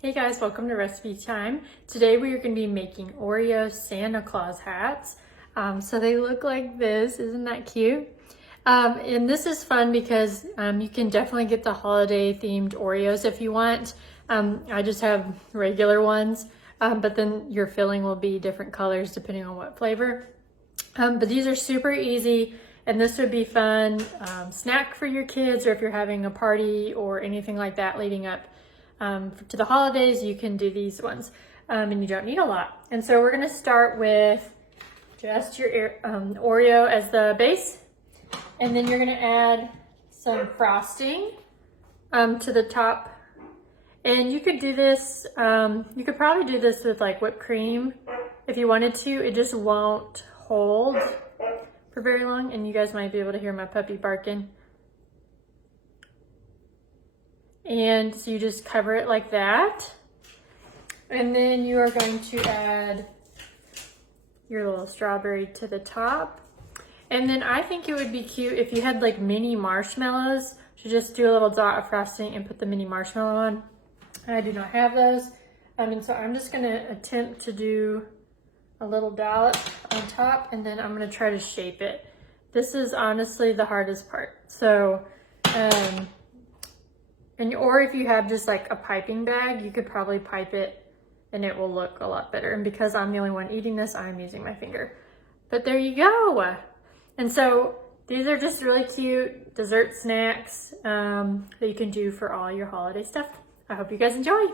Hey guys, welcome to Recipe Time. Today we are going to be making Oreo Santa Claus hats. So they look like this, isn't that cute? And this is fun because you can definitely get the holiday themed Oreos if you want. I just have regular ones, but then your filling will be different colors depending on what flavor. But these are super easy and this would be fun snack for your kids, or if you're having a party or anything like that leading up to the holidays, you can do these ones and you don't need a lot. And so we're gonna start with just your Oreo as the base, and then you're gonna add some frosting to the top. And you could do this, you could probably do this with like whipped cream if you wanted to. It just won't hold for very long, and you guys might be able to hear my puppy barking. And so you just cover it like that. And then you are going to add your little strawberry to the top. And then I think it would be cute if you had like mini marshmallows. So just do a little dot of frosting and put the mini marshmallow on. I do not have those. And so I'm just gonna attempt to do a little dollop on top, and then I'm gonna try to shape it. This is honestly the hardest part. So, or if you have just like a piping bag, you could probably pipe it and it will look a lot better. And because I'm the only one eating this, I'm using my finger. But there you go. And so these are just really cute dessert snacks that you can do for all your holiday stuff. I hope you guys enjoy.